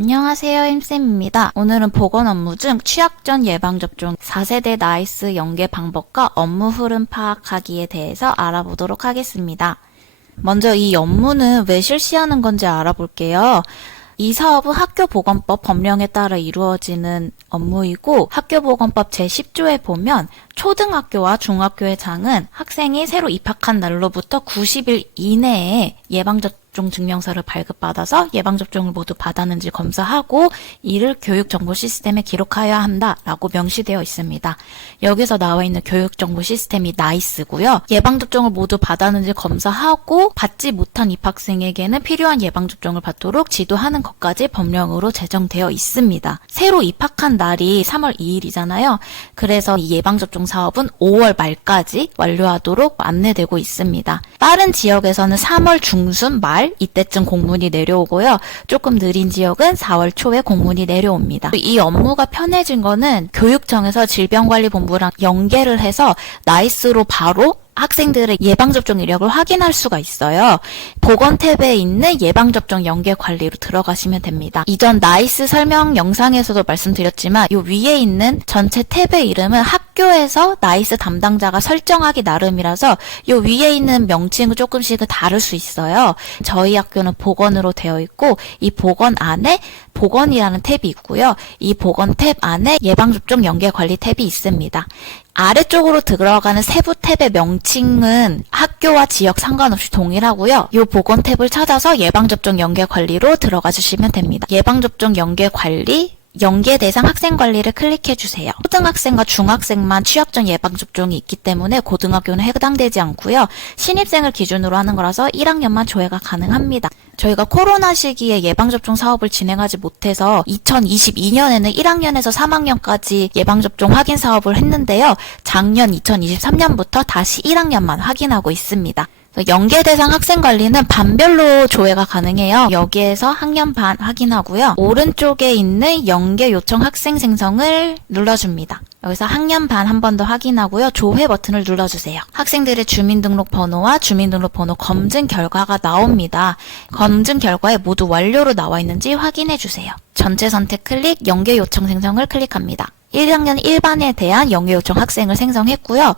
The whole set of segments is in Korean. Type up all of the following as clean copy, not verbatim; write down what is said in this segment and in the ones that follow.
안녕하세요, 힘쌤입니다. 오늘은 보건 업무 중 취약 전 예방접종 4세대 나이스 연계 방법과 업무 흐름 파악하기에 대해서 알아보도록 하겠습니다. 먼저 이 업무는 왜 실시하는 건지 알아볼게요. 이 사업은 학교보건법 법령에 따라 이루어지는 업무이고 학교보건법 제10조에 보면 초등학교와 중학교의 장은 학생이 새로 입학한 날로부터 90일 이내에 예방접종 증명서를 발급받아서 예방접종을 모두 받았는지 검사하고 이를 교육정보 시스템에 기록하여야 한다라고 명시되어 있습니다. 여기서 나와 있는 교육정보 시스템이 나이스고요. 예방접종을 모두 받았는지 검사하고 받지 못한 입학생에게는 필요한 예방접종을 받도록 지도하는 것까지 법령으로 제정되어 있습니다. 새로 입학한 날이 3월 2일이잖아요. 그래서 이 예방접종 사업은 5월 말까지 완료하도록 안내되고 있습니다. 다른 지역에서는 3월 중순 말 이때쯤 공문이 내려오고요. 조금 느린 지역은 4월 초에 공문이 내려옵니다. 이 업무가 편해진 거는 교육청에서 질병관리본부랑 연계를 해서 나이스로 바로 학생들의 예방접종 이력을 확인할 수가 있어요. 보건 탭에 있는 예방접종 연계 관리로 들어가시면 됩니다. 이전 나이스 설명 영상에서도 말씀드렸지만 이 위에 있는 전체 탭의 이름은 학교에서 나이스 담당자가 설정하기 나름이라서 이 위에 있는 명칭은 조금씩은 다를 수 있어요. 저희 학교는 보건으로 되어 있고 이 보건 안에 보건이라는 탭이 있고요. 이 보건 탭 안에 예방접종 연계 관리 탭이 있습니다. 아래쪽으로 들어가는 세부 탭의 명칭은 학교와 지역 상관없이 동일하고요. 이 보건 탭을 찾아서 예방접종 연계 관리로 들어가 주시면 됩니다. 예방접종 연계 관리, 연계 대상 학생 관리를 클릭해 주세요. 초등학생과 중학생만 취약 전 예방접종이 있기 때문에 고등학교는 해당되지 않고요. 신입생을 기준으로 하는 거라서 1학년만 조회가 가능합니다. 저희가 코로나 시기에 예방접종 사업을 진행하지 못해서 2022년에는 1학년에서 3학년까지 예방접종 확인 사업을 했는데요. 작년 2023년부터 다시 1학년만 확인하고 있습니다. 연계 대상 학생 관리는 반별로 조회가 가능해요. 여기에서 학년 반 확인하고요. 오른쪽에 있는 연계 요청 학생 생성을 눌러줍니다. 여기서 학년 반 한 번 더 확인하고요. 조회 버튼을 눌러주세요. 학생들의 주민등록번호와 주민등록번호 검증 결과가 나옵니다. 검증 결과에 모두 완료로 나와 있는지 확인해주세요. 전체 선택 클릭, 연계 요청 생성을 클릭합니다. 1학년 1반에 대한 연계 요청 학생을 생성했고요.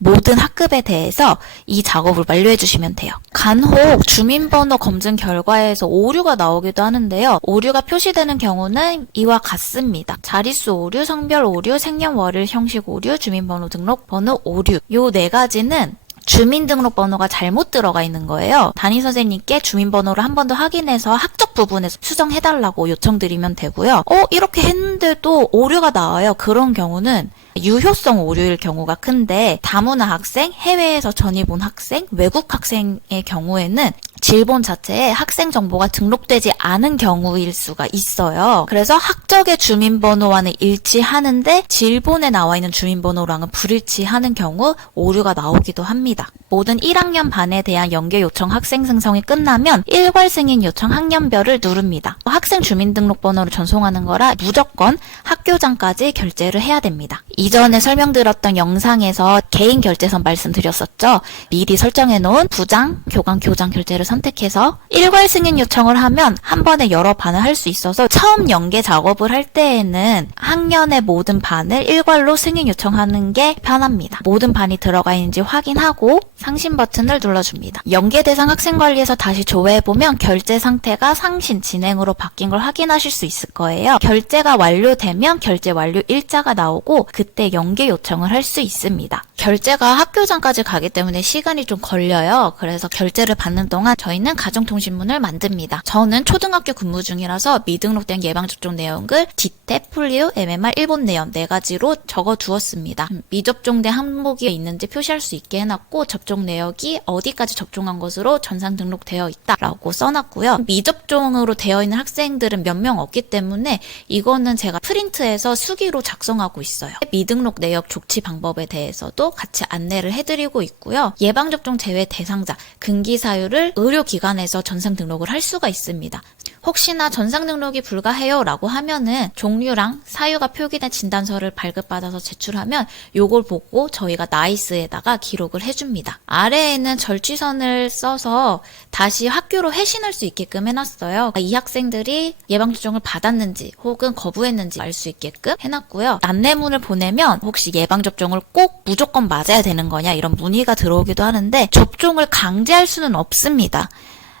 모든 학급에 대해서 이 작업을 완료해 주시면 돼요. 간혹 주민번호 검증 결과에서 오류가 나오기도 하는데요. 오류가 표시되는 경우는 이와 같습니다. 자릿수 오류, 성별 오류, 생년월일 형식 오류, 주민번호 등록번호 오류. 요 네 가지는 주민등록번호가 잘못 들어가 있는 거예요. 담임선생님께 주민번호를 한 번 더 확인해서 학적 부분에서 수정해달라고 요청드리면 되고요. 이렇게 했는데도 오류가 나와요. 그런 경우는 유효성 오류일 경우가 큰데 다문화 학생, 해외에서 전입 온 학생, 외국 학생의 경우에는 질본 자체에 학생 정보가 등록되지 않은 경우일 수가 있어요. 그래서 학적의 주민번호와는 일치하는데 질본에 나와 있는 주민번호랑은 불일치하는 경우 오류가 나오기도 합니다. 모든 1학년 반에 대한 연계 요청 학생 생성이 끝나면 일괄 승인 요청 학년별을 누릅니다. 학생 주민등록번호를 전송하는 거라 무조건 학교장까지 결제를 해야 됩니다. 이전에 설명드렸던 영상에서 개인 결제선 말씀드렸었죠. 미리 설정해 놓은 부장, 교감, 교장 결제를 선택해서 일괄 승인 요청을 하면 한 번에 여러 반을 할 수 있어서 처음 연계 작업을 할 때에는 학년의 모든 반을 일괄로 승인 요청하는 게 편합니다. 모든 반이 들어가 있는지 확인하고 상신 버튼을 눌러줍니다. 연계 대상 학생 관리에서 다시 조회해보면 결제 상태가 상신 진행으로 바뀐 걸 확인하실 수 있을 거예요. 결제가 완료되면 결제 완료 일자가 나오고 그때 연계 요청을 할 수 있습니다. 결제가 학교장까지 가기 때문에 시간이 좀 걸려요. 그래서 결제를 받는 동안 저희는 가정통신문을 만듭니다. 저는 초등학교 근무 중이라서 미등록된 예방접종 내역을 D탭, 폴리오, MMR, 일본 내역 4가지로 적어 두었습니다. 미접종된 항목이 있는지 표시할 수 있게 해놨고 접종 내역이 어디까지 접종한 것으로 전산 등록되어 있다라고 써놨고요. 미접종으로 되어 있는 학생들은 몇 명 없기 때문에 이거는 제가 프린트해서 수기로 작성하고 있어요. 미등록 내역 조치 방법에 대해서도 같이 안내를 해드리고 있고요. 예방접종 제외 대상자, 근기사유를 의료기관에서 전산 등록을 할 수가 있습니다. 혹시나 전상 등록이 불가해요 라고 하면은 종류랑 사유가 표기된 진단서를 발급받아서 제출하면 요걸 보고 저희가 나이스에다가 기록을 해줍니다. 아래에는 절취선을 써서 다시 학교로 회신할 수 있게끔 해놨어요. 이 학생들이 예방접종을 받았는지 혹은 거부했는지 알 수 있게끔 해놨고요. 안내문을 보내면 혹시 예방접종을 꼭 무조건 맞아야 되는 거냐 이런 문의가 들어오기도 하는데 접종을 강제할 수는 없습니다.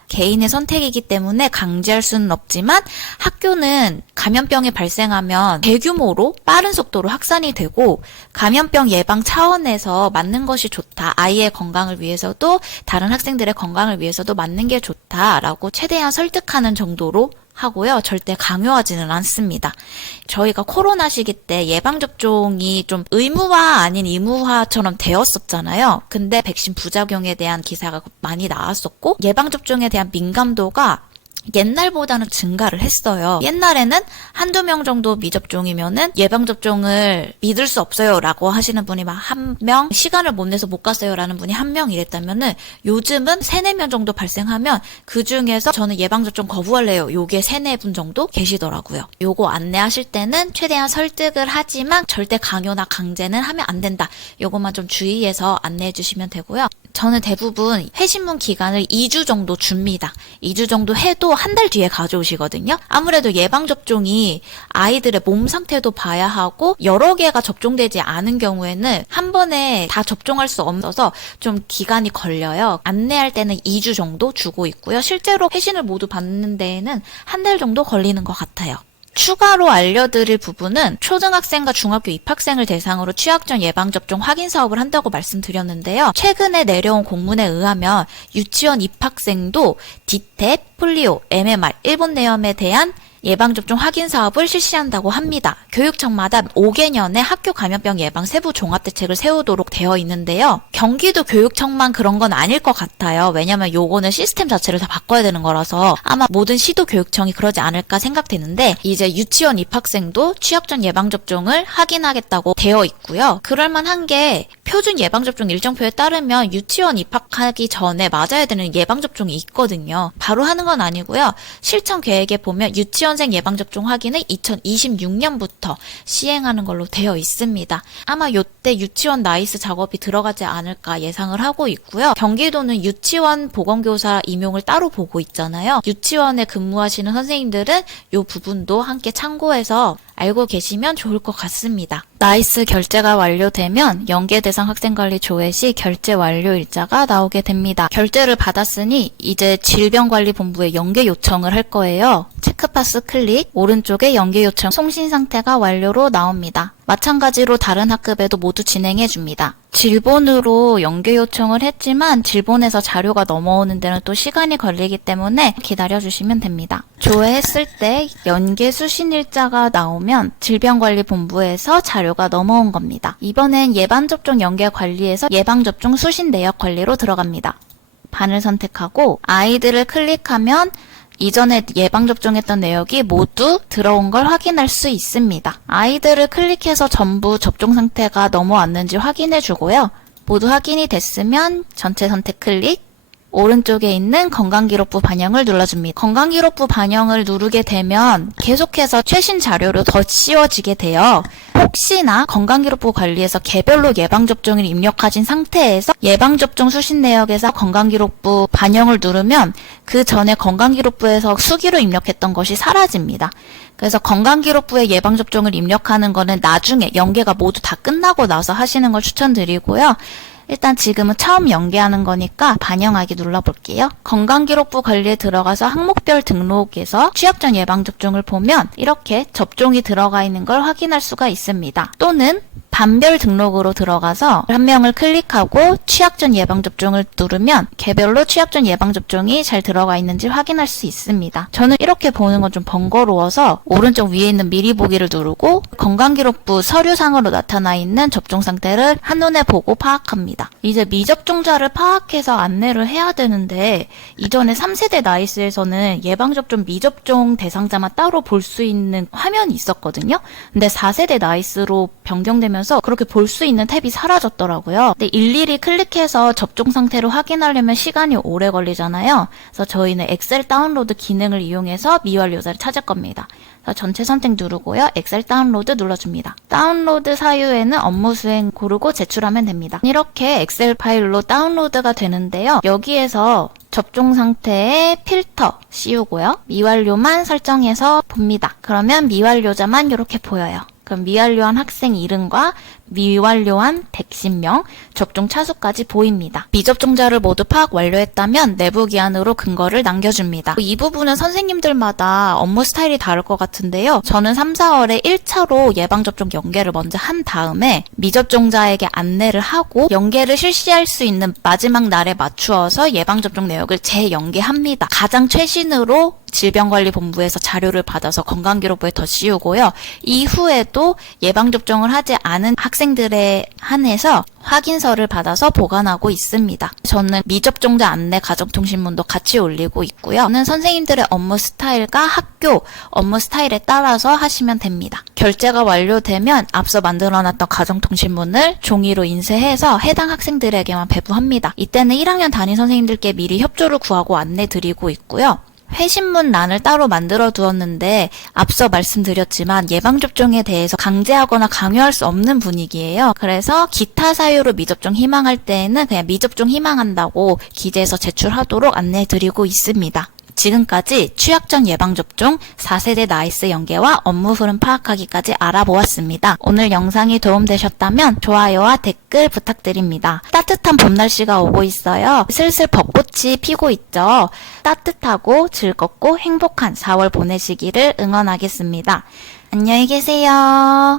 개인의 선택이기 때문에 강제할 수는 없지만 학교는 감염병이 발생하면 대규모로 빠른 속도로 확산이 되고 감염병 예방 차원에서 맞는 것이 좋다. 아이의 건강을 위해서도 다른 학생들의 건강을 위해서도 맞는 게 좋다라고 최대한 설득하는 정도로 하고요. 절대 강요하지는 않습니다. 저희가 코로나 시기 때 예방접종이 좀 의무화 아닌 의무화처럼 되었었잖아요. 근데 백신 부작용에 대한 기사가 많이 나왔었고 예방접종에 대한 민감도가 옛날보다는 증가를 했어요. 옛날에는 한두 명 정도 미접종이면은 예방접종을 믿을 수 없어요 라고 하시는 분이 막 한 명, 시간을 못 내서 못 갔어요 라는 분이 한 명 이랬다면은 요즘은 3, 4명 정도 발생하면 그 중에서 저는 예방접종 거부할래요. 요게 3, 4분 정도 계시더라고요. 요거 안내하실 때는 최대한 설득을 하지만 절대 강요나 강제는 하면 안 된다. 요것만 좀 주의해서 안내해 주시면 되고요. 저는 대부분 회신문 기간을 2주 정도 줍니다. 2주 정도 해도 한 달 뒤에 가져오시거든요. 아무래도 예방접종이 아이들의 몸 상태도 봐야 하고 여러 개가 접종되지 않은 경우에는 한 번에 다 접종할 수 없어서 좀 기간이 걸려요. 안내할 때는 2주 정도 주고 있고요. 실제로 회신을 모두 받는 데에는 한 달 정도 걸리는 것 같아요. 추가로 알려드릴 부분은 초등학생과 중학교 입학생을 대상으로 취약전 예방접종 확인 사업을 한다고 말씀드렸는데요. 최근에 내려온 공문에 의하면 유치원 입학생도 디텝, 폴리오, MMR, 일본내염에 대한 예방접종 확인 사업을 실시한다고 합니다. 교육청마다 5개년에 학교 감염병 예방 세부 종합대책을 세우도록 되어 있는데요. 경기도 교육청만 그런 건 아닐 것 같아요. 왜냐면 요거는 시스템 자체를 다 바꿔야 되는 거라서 아마 모든 시도 교육청이 그러지 않을까 생각되는데 이제 유치원 입학생도 취약전 예방접종을 확인하겠다고 되어 있고요. 그럴만한 게 표준 예방접종 일정표에 따르면 유치원 입학하기 전에 맞아야 되는 예방접종이 있거든요. 바로 하는 건 아니고요. 실천 계획에 보면 유치원생 예방접종 확인을 2026년부터 시행하는 걸로 되어 있습니다. 아마 요때 유치원 나이스 작업이 들어가지 않을까 예상을 하고 있고요. 경기도는 유치원 보건교사 임용을 따로 보고 있잖아요. 유치원에 근무하시는 선생님들은 요 부분도 함께 참고해서 알고 계시면 좋을 것 같습니다. 나이스 결제가 완료되면 연계 대상 학생관리 조회 시 결제 완료 일자가 나오게 됩니다. 결제를 받았으니 이제 질병관리본부에 연계 요청을 할 거예요. 체크파스 클릭, 오른쪽에 연계 요청 송신 상태가 완료로 나옵니다. 마찬가지로 다른 학급에도 모두 진행해줍니다. 질본으로 연계 요청을 했지만 질본에서 자료가 넘어오는 데는 또 시간이 걸리기 때문에 기다려주시면 됩니다. 조회했을 때 연계 수신 일자가 나오면 질병관리본부에서 자료가 넘어온 겁니다. 이번엔 예방접종 연계 관리에서 예방접종 수신 내역 관리로 들어갑니다. 반을 선택하고 아이들을 클릭하면 이전에 예방접종했던 내역이 모두 들어온 걸 확인할 수 있습니다. 아이들을 클릭해서 전부 접종 상태가 넘어왔는지 확인해 주고요. 모두 확인이 됐으면 전체 선택 클릭, 오른쪽에 있는 건강기록부 반영을 눌러줍니다. 건강기록부 반영을 누르게 되면 계속해서 최신 자료로 더 씌워지게 돼요. 혹시나 건강기록부 관리에서 개별로 예방접종을 입력하신 상태에서 예방접종 수신 내역에서 건강기록부 반영을 누르면 그 전에 건강기록부에서 수기로 입력했던 것이 사라집니다. 그래서 건강기록부에 예방접종을 입력하는 거는 나중에 연계가 모두 다 끝나고 나서 하시는 걸 추천드리고요. 일단 지금은 처음 연계하는 거니까 반영하기 눌러볼게요. 건강기록부 관리에 들어가서 항목별 등록에서 취약전 예방접종을 보면 이렇게 접종이 들어가 있는 걸 확인할 수가 있습니다. 또는 반별 등록으로 들어가서 한 명을 클릭하고 취약전 예방접종을 누르면 개별로 취약전 예방접종이 잘 들어가 있는지 확인할 수 있습니다. 저는 이렇게 보는 건 좀 번거로워서 오른쪽 위에 있는 미리 보기를 누르고 건강기록부 서류상으로 나타나 있는 접종 상태를 한눈에 보고 파악합니다. 이제 미접종자를 파악해서 안내를 해야 되는데 이전에 3세대 나이스에서는 예방접종 미접종 대상자만 따로 볼 수 있는 화면이 있었거든요. 근데 4세대 나이스로 변경되면서 나서 그렇게 볼 수 있는 탭이 사라졌더라고요. 근데 일일이 클릭해서 접종 상태를 확인하려면 시간이 오래 걸리잖아요. 그래서 저희는 엑셀 다운로드 기능을 이용해서 미완료자를 찾을 겁니다. 그래서 전체 선택 누르고요. 엑셀 다운로드 눌러줍니다. 다운로드 사유에는 업무 수행 고르고 제출하면 됩니다. 이렇게 엑셀 파일로 다운로드가 되는데요. 여기에서 접종 상태에 필터 씌우고요. 미완료만 설정해서 봅니다. 그러면 미완료자만 이렇게 보여요. 그럼 미완료한 학생 이름과 미완료한 백신명, 접종 차수까지 보입니다. 미접종자를 모두 파악 완료했다면 내부 기한으로 근거를 남겨줍니다. 이 부분은 선생님들마다 업무 스타일이 다를 것 같은데요. 저는 3, 4월에 1차로 예방접종 연계를 먼저 한 다음에 미접종자에게 안내를 하고 연계를 실시할 수 있는 마지막 날에 맞추어서 예방접종 내역을 재연계합니다. 가장 최신으로 질병관리본부에서 자료를 받아서 건강기록부에 더 씌우고요. 이후에도 예방접종을 하지 않은 학생들에 한해서 확인서를 받아서 보관하고 있습니다. 저는 미접종자 안내 가정통신문도 같이 올리고 있고요. 저는 선생님들의 업무 스타일과 학교 업무 스타일에 따라서 하시면 됩니다. 결제가 완료되면 앞서 만들어놨던 가정통신문을 종이로 인쇄해서 해당 학생들에게만 배부합니다. 이때는 1학년 담임 선생님들께 미리 협조를 구하고 안내 드리고 있고요. 회신문 란을 따로 만들어 두었는데 앞서 말씀드렸지만 예방접종에 대해서 강제하거나 강요할 수 없는 분위기예요. 그래서 기타 사유로 미접종 희망할 때에는 그냥 미접종 희망한다고 기재해서 제출하도록 안내 드리고 있습니다. 지금까지 취약전 예방접종 4세대 나이스 연계와 업무 흐름 파악하기까지 알아보았습니다. 오늘 영상이 도움되셨다면 좋아요와 댓글 부탁드립니다. 따뜻한 봄 날씨가 오고 있어요. 슬슬 벚꽃이 피고 있죠. 따뜻하고 즐겁고 행복한 4월 보내시기를 응원하겠습니다. 안녕히 계세요.